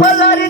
Olha